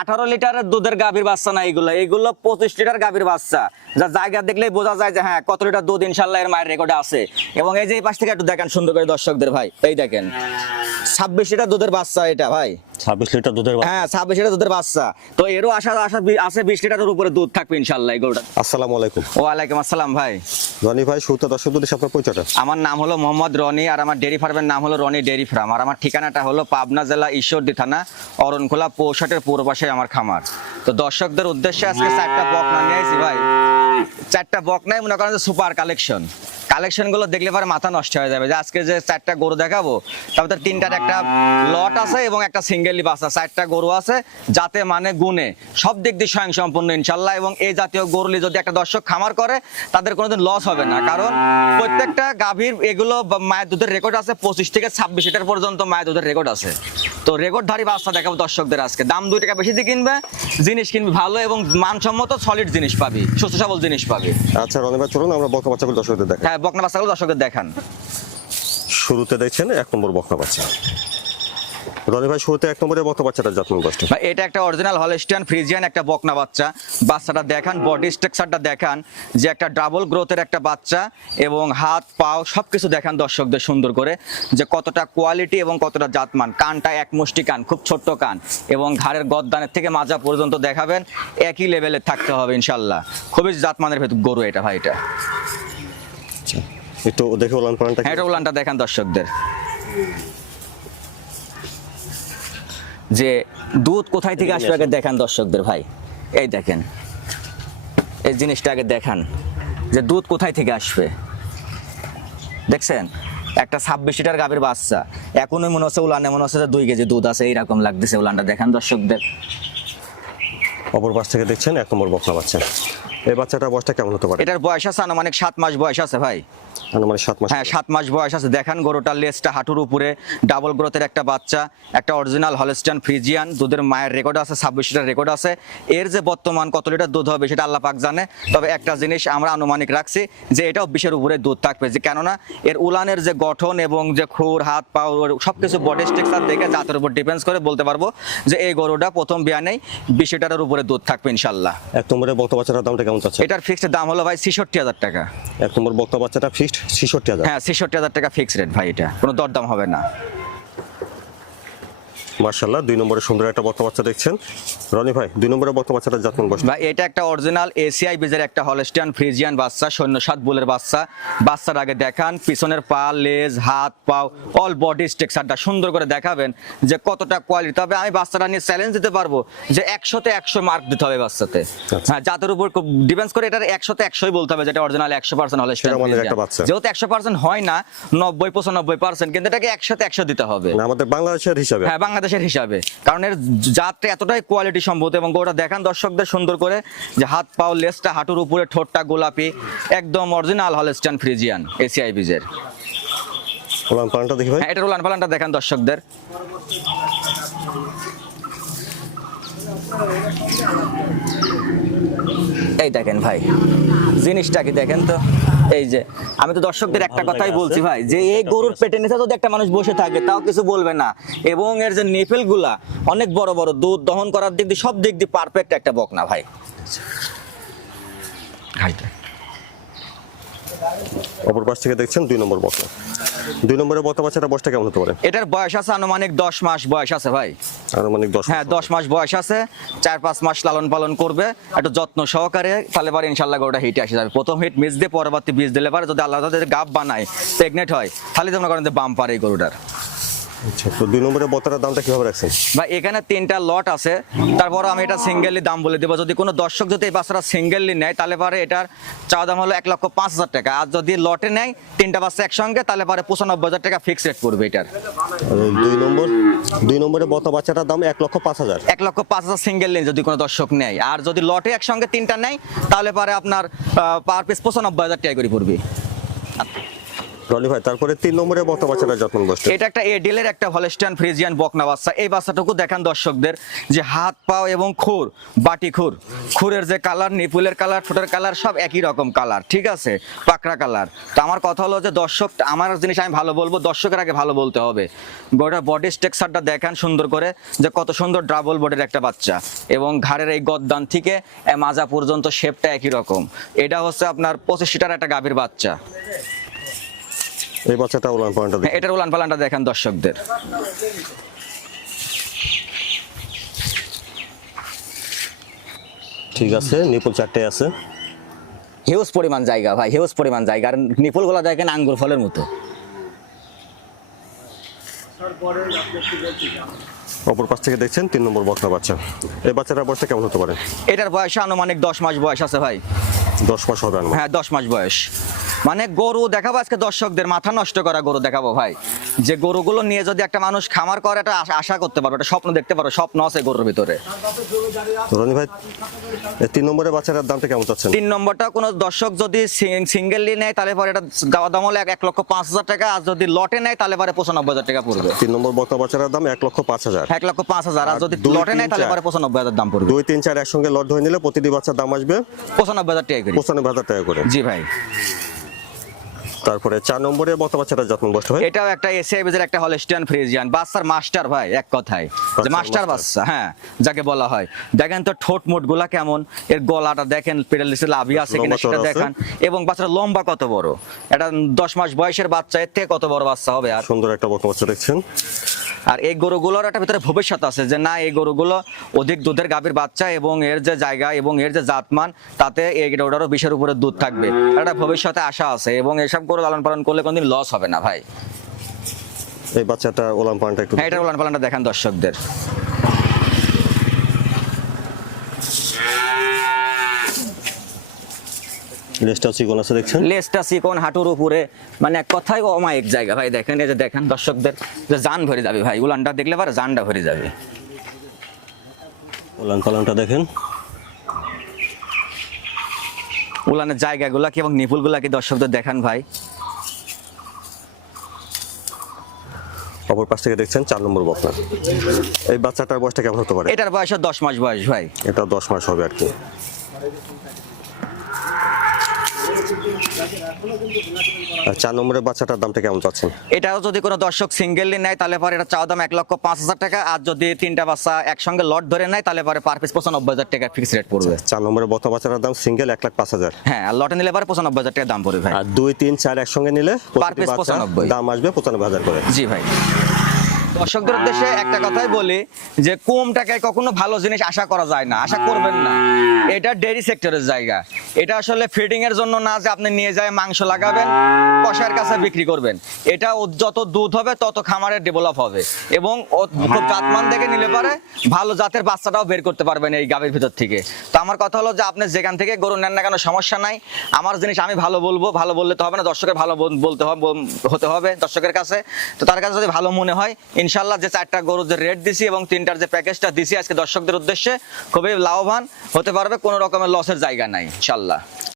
আঠারো লিটারের দুধের গাভীর বাচ্চা না এগুলো। এগুলো পঁচিশ লিটার গাভীর বাচ্চা। যা জায়গা দেখলেই বোঝা যায় যে হ্যাঁ কত লিটার দুধ ইনশাল্লাহ এর মায়ের রেকর্ডে আছে। এবং এই যে এই পাশ থেকে একটু দেখেন সুন্দর করে দর্শকদের ভাই। এই দেখেন ছাব্বিশ লিটার দুধের বাচ্চা এটা ভাই। ছাব্বিশ লিটার দুধের হ্যাঁ ছাব্বিশ লিটার দুধের বাচ্চা। তো এরও আশা আশা আছে বিশ লিটারের উপরে দুধ থাকবে ইনশাল্লাহ আসসালামু আলাইকুম। ওয়ালাইকুম আসসালাম ভাই। রনি ভাই দর্শকদের সাথে আপনার পরিচয়টা? আমার নাম হলো মোহাম্মদ রনি আর আমার ডেরি ফার্মের নাম হলো রনি ডেরি ফার্ম। আর আমার ঠিকানাটা হলো পাবনা জেলা ঈশ্বরদী থানা অরণখোলা পৌষাটের পূর্ব পাশে আমার খামার। তো দর্শকদের উদ্দেশ্যে আজকে চারটা বকনা নিয়ে আসি ভাই। চারটা বকনাই মনে করেন সুপার কালেকশন কালেকশনগুলো দেখলে পরে মাথা নষ্ট হয়ে যাবে। যে আজকে যে চারটা গরু দেখাবো তারপর তার তিনটার একটা লট আছে এবং একটা সিঙ্গেলি বাস আছে। চারটা গরু আছে যাতে মানে গুণে। সব দিক দিয়ে স্বয়ং সম্পূর্ণ ইনশাল্লাহ এবং এই জাতীয় গরুলি যদি একটা দর্শক খামার করে, তাদের কোনোদিন লস হবে না। কারণ প্রত্যেকটা গাভীর এগুলো মায়ের দুধের রেকর্ড আছে, পঁচিশ থেকে ছাব্বিশ লিটার পর্যন্ত মায়ের দুধের রেকর্ড আছে। তো রেকর্ডধারী বাচ্চা দেখাবো দর্শকদের আজকে। দাম দুই টাকা বেশি দিয়ে কিনবে জিনিস কিনবে ভালো এবং মানসম্মত সলিড জিনিস পাবি সুস্থ সবল জিনিস পাবি। আচ্ছা রনি ভাই চলুন আমরা বকনা বাচ্চাগুলো দর্শকদের দেখাই। হ্যাঁ বকনা বাচ্চাগুলো দর্শকদের দেখান। শুরুতে দেখছেন এক নম্বর বকনা বাচ্চা। রনি ভাই শুরুতে এক নম্বরের বকনা বাচ্চাটা যত্ন বসটা ভাই এটা একটা অরিজিনাল হলস্টিয়ান ফ্রিজিয়ান একটা বকনা বাচ্চা। বাচ্চাটা দেখান বডি স্ট্রাকচারটা দেখান যে একটা ডাবল গ্রোথের একটা বাচ্চা এবং হাত পাও সবকিছু দেখান দর্শকদের সুন্দর করে যে কতটা কোয়ালিটি এবং কতটা জাতমান। কানটা এক মুষ্টি কান খুব ছোট্ট কান এবং ঘাড়ের গদ্দানের থেকে মাজা পর্যন্ত দেখাবেন একই লেভেলে থাকতে হবে ইনশাল্লাহ খুবই জাতমানের ভেতর গরু এটা ভাই এটা। একটু দেখে বললাম প্রাণটা হ্যাঁ এটা উলানটা দেখান দর্শকদের। যে দুধ কোথায় থেকে আসবে আগে দেখান দর্শকদের ভাই। এই দেখেন। এই জিনিসটা আগে দেখান যে দুধ কোথায় থেকে আসবে। দেখছেন? একটা ছাব্বিশ লিটার গাভীর বাচ্চা। এখনই মনে হচ্ছে উলানে মনে হচ্ছে যে দুই কেজি দুধ আছে এইরকম লাগতেছে উলানটা। দেখান দর্শকদের। অপর পাশ থেকে দেখছেন এক নম্বর বকনা বাচ্চা। এই বাচ্চাটা বয়সটা কেমন হতে পারে? এটার বয়স আছে আনুমানিক সাত মাস বয়স আছে ভাই। আনুমানিক সাত মাস হ্যাঁ সাত মাস বয়স আছে। দেখান গরুটার লেজটা হাঁটুর উপরে ডাবল গ্রোথের একটা বাচ্চা একটা অরিজিনাল হলস্টান ফ্রিজিয়ান দুধের মায়ের রেকর্ড আছে ছাব্বিশ লিটার রেকর্ড আছে। এর যে বর্তমান কত লিটার দুধ হবে সেটা আল্লাহ পাক জানে। তবে একটা জিনিস আমরা আনুমানিক রাখছি যে এটাও বিশের উপরে দুধ থাকবে। যে কেননা এর উলানের যে গঠন এবং যে খুর হাত পা সব কিছু বডি স্ট্রাকচার দেখে জাতের উপর ডিপেন্ডস করে বলতে পারব যে এই গরুটা প্রথম বিয়ানেই বিশ লিটারের উপরে দুধ থাকবে ইনশাল্লাহ নম্বরের বকনা বাচ্চাটার দামটা কেমন চাচ্ছে এটার ফিক্সড দাম হলো ভাই ছেষট্টি হাজার টাকা। এক নম্বর বক্তা বাচ্চাটা ফিক্সড ছেষট্টি হাজার। হ্যাঁ ছেষট্টি হাজার টাকা ফিক্সড রেট ভাই এটা। কোনো দরদাম হবে না। মার্শাল্লাহ দুই নম্বরে সুন্দর একটা বাচ্চা দেখছেন? রনি ভাই দুই বাচ্চাটা যত্ন বসটা বা এটা একটা অরিজিনাল এসিআই বীজের একটা হলস্টিয়ান ফ্রিজিয়ান বাচ্চা সৈন্য সাত বুলের বাচ্চা। বাচ্চার আগে দেখান পিছনের পা লেজ হাত পাও অল বডি স্ট্রাকচারটা সুন্দর করে দেখাবেন যে কতটা কোয়ালিটি তবে আমি বাচ্চাটা নিয়ে চ্যালেঞ্জ দিতে পারব যে একশোতে একশো মার্ক দিতে হবে বাচ্চাতে। হ্যাঁ জাতের উপর ডিপেন্স করে এটার একশোতে একশোই বলতে হবে যেটা অরিজিনাল একশো পার্সেন্ট হলস্টিয়ান। যেহেতু একশো পার্সেন্ট হয় না নব্বই পঁচানব্বই পার্সেন্ট কিন্তু এটাকে একশোতে একশো দিতে হবে। আমাদের বাংলাদেশের হিসাবে। হ্যাঁ বাংলাদেশের হিসাবে। কারণ এর জাতটা এতটাই কোয়ালিটি সম্ভূত এবং ওটা দেখান দর্শকদের সুন্দর করে যে হাত পাও লেজটা হাঁটুর উপরে ঠোঁটটা গোলাপি একদম অরিজিনাল হলস্টান ফ্রিজিয়ান এসিআই বিজের বললাম প্রাণটা দেখি ভাই। হ্যাঁ উলান পালানটা দেখান দর্শকদের। এই দেখেন ভাই জিনিসটা কি দেখেন তো? এই যে আমি তো দর্শকদের একটা কথাই বলছি ভাই যে এই গরুর পেটে নিচে যদি একটা মানুষ বসে থাকে তাও কিছু বলবে না। এবং এর যে নেফেলগুলা অনেক বড় বড় দুধ দহন করার দিক দিয়ে সব দিক দিয়ে পারফেক্ট একটা বকনা ভাই। অপর পাশ থেকে দেখছেন দুই নম্বর দুই নম্বরের বকনা বাচ্চাটা বয়সটা কেমন হতে পারে? এটার বয়স আছে আনুমানিক দশ মাস বয়স আছে ভাই। আনুমানিক দশ হ্যাঁ দশ মাস বয়স আছে। চার পাঁচ মাস লালন পালন করবে। একটু যত্ন সহকারে তাহলে পরে ইনশাল্লাহ গরুটা হিটে আসে যাবে। প্রথম হিট মিস দিয়ে পরবর্তী বীজ দিলে পারে যদি আল্লাহ তাদের গাব বানায় প্রেগনেন্ট হয় তাহলে তোমরা করেন বাম পারে এই গরুটার। আচ্ছা তো দুই নম্বরের দামটা কীভাবে রাখছেন? বা এখানে তিনটা লট আছে। তারপর আমি এটা সিঙ্গেলি দাম বলে দেবো। যদি কোনো দর্শক যদি এই বাচ্চাটা সিঙ্গেলি নেয় তাহলে পরে এটার চাওয়া দাম হলো এক লক্ষ পাঁচ হাজার টাকা। আর যদি লটে নেয় তিনটা বাচ্চা একসঙ্গে তাহলে পরে পঁচানব্বই হাজার টাকা ফিক্স রেট পড়বে এটার। দুই নম্বর দুই নম্বরের বাচ্চাটার দাম এক লক্ষ পাঁচ হাজার। এক লক্ষ পাঁচ হাজার সিঙ্গেল যদি কোনো দর্শক নেয়। আর যদি লটে একসঙ্গে তিনটা নেয় তাহলে পরে আপনার পার পিস পঁচানব্বই হাজার টাকা করে পড়বে। রনি ভাই, তারপরে তিন নম্বরে বক্তা বাচ্চাটা যত্ন বসছে এটা একটা এডিলের একটা হলস্টাইন ফ্রিজিয়ান বকনা বাচ্চা। এই বাচ্চাটুকু দেখান দর্শকদের, যে হাত, পাও এবং খুর, বাটি খুর। খুরের যে কালার, নিপুলের কালার, ঠোঁটের কালার, সব একই রকম কালার, ঠিক আছে? পাকড়া কালার। তো আমার কথা হলো যে দর্শক, আমার জিনিস আমি ভালো বলব, দর্শকের আগে ভালো বলতে হবে। গোটা বডি স্ট্রাকচারটা দেখান সুন্দর করে, যে কত সুন্দর ডাবল বডির একটা বাচ্চা। এবং ঘাড়ের এই গদ্দান থেকে মাজা পর্যন্ত শেপটা একই রকম। এটা হচ্ছে আপনার পঁচিশ লিটার একটা গাভীর বাচ্চা। এই বাচ্চাটা ওলান পয়েন্টটা হ্যাঁ, এটার উলান পালানটা দেখান দর্শকদের। ঠিক আছে নিপুল চারটে আছে। হিউজ পরিমাণ জায়গা ভাই হিউজ পরিমাণ জায়গা। আর নিপুলগুলো দেখেন আঙ্গুর ফলের মতো। অপর পাশ থেকে দেখছেন তিন নম্বর বকনা বাচ্চা। এই বাচ্চাটার বয়সটা কেমন হতে পারে? এটার বয়স আনুমানিক দশ মাস বয়স আছে ভাই। দশ মাস হবে হ্যাঁ দশ মাস বয়স। মানে গরু দেখাবো আজকে দর্শকদের মাথা নষ্ট করা গরু দেখাবো ভাই। যে গরুগুলো নিয়ে যদি একটা মানুষ খামার করে এটা আশা- করতে পারবে এটা স্বপ্ন দেখতে পারো স্বপ্ন আছে গরুর ভিতরে। রনি ভাই তিন নম্বরের বাচ্চাটার দামটা কেমন চাচ্ছেন? তিন নম্বরটা কোনো দর্শক যদি সিঙ্গেললি নেয় তাহলে পরে এটা দেওয়া দাম হলে এক- লক্ষ পাঁচ হাজার টাকা আর যদি লটে নেয় তাহলে পরে পঁচানব্বই হাজার টাকা পড়বে। তিন নম্বর বকনা বাচ্চাটার দাম এক লক্ষ পাঁচ হাজার। এক লক্ষ পাঁচ হাজার আর যদি লটে নেয় তাহলে পরে পঁচানব্বই হাজার দাম পড়বে। দুই তিন চার একসঙ্গে লট ধরে নিলে প্রতিটি বাচ্চার দাম আসবে পঁচানব্বই হাজার টাকা করে। পঁচানব্বই হাজার টাকা করে। জি ভাই। তারপরে চার নম্বরে বত বাচ্চাটা যত্ন বসতে হয়। এটাও একটা এসএবিজের একটা হলস্টিয়ান ফ্রিজিয়ান বাচ্চার মাস্টার ভাই এক কথায়। যে মাস্টার বাচ্চা হ্যাঁ যাকে বলা হয়। দেখেন তো ঠোঁট মোটগুলা কেমন এর গলাটা দেখেন পেডালিসে লাভি আছে কিনা সেটা দেখেন। এবং বাচ্চার লম্বা কত বড়? এটা দশ মাস বয়সের বাচ্চা এর থেকে কত বড় বাচ্চা হবে আর? সুন্দর একটা বত বাচ্চা দেখছেন। আর এই গরুগুলোর একটা ভিতরে ভবিষ্যৎ আছে যে না এই গরুগুলো অধিক দুধের গাভীর বাচ্চা এবং এর যে জায়গা এবং এর যে জাতমান তাতে এই গরুটারও বিশের উপরে দুধ থাকবে। একটা ভবিষ্যতে আশা আছে এবং এসব গরু লালন পালন করলে কোনদিন লস হবে না ভাই। এই বাচ্চাটা ওলান পানটা একটু হ্যাঁ এটার লালন পালনটা দেখান দর্শকদের। লেজটা চিকন আছে দেখছেন? লেজটা চিকন হাঁটুর উপরে। মানে এক কথায় অমায়িক জায়গা ভাই দেখেন এই যে দেখেন দর্শকদের যে জান ভরে যাবে ভাই উলানটা দেখলে পারে জানটা ভরে যাবে। পালনটা দেখেন। উলানের জায়গাগুলা কি এবং নিপুলগুলা কি দর্শকদের দেখান ভাই। অপর পাশ থেকে দেখছেন চার নম্বর বকনা এই বাচ্চাটার বয়সটা কেমন হতে পারে? এটার বয়স দশ মাস বয়স ভাই। এটা দশ মাস হবে আর কি। চার নম্বরের বাচ্চাটার দামটা কেমন চাচ্ছেন? এটাও যদি কোনো দর্শক সিঙ্গেললি নেয় তাহলে পরে এটা চাওয়া দাম এক লক্ষ পাঁচ হাজার টাকা। আর যদি তিনটা বাচ্চা একসঙ্গে লট ধরে নেয় তাহলে পরে পার পিস পঁচানব্বই হাজার টাকা ফিক্স রেট পড়বে। চার নম্বরের বকনা বাচ্চাটার দাম সিঙ্গেল এক লাখ পাঁচ হাজার। হ্যাঁ আর লটে নিলে পরে পঁচানব্বই হাজার টাকা দাম পড়বে ভাই। আর দুই তিন চার একসঙ্গে নিলে piece বাচ্চা 95 দাম আসবে পঁচানব্বই হাজার করে। জি ভাই। দর্শকদের উদ্দেশ্যে একটা কথাই বলি যে কম টাকায় কখনো ভালো জিনিস আশা করা যায় না, আশা করবেন না। এটা ডেয়ারি সেক্টরের জায়গা। এটা আসলে ফিডিং এর জন্য না যে আপনি নিয়ে যায় মাংস লাগাবেন, কষার কাছে বিক্রি করবেন। এটা যত দুধ হবে, তত খামারের ডেভেলপ হবে। এবং খুব জাতমান দেখে নিলে পারে, ভালো জাতের বাচ্চাটাও বের করতে পারবেন এই গাভীর ভিতর থেকে। তো আমার কথা হলো যে আপনি যেখান থেকে গরু নেন না কেন, সমস্যা নাই। আমার জিনিস আমি ভালো বলব, ভালো বললে তো হবে না। দর্শকের ভালো বলতে হবে হতে হবে দর্শকের কাছে। তো তার কাছে যদি ভালো মনে হয় ইনশাল্লাহ যে চারটা গরু যে রেট দিছি এবং তিনটার যে প্যাকেজটা দিছি, আজকে দর্শকদের উদ্দেশ্যে খুবই লাভবান হতে পারবে, কোনো রকমের লসের জায়গা নাই ইনশাল্লাহ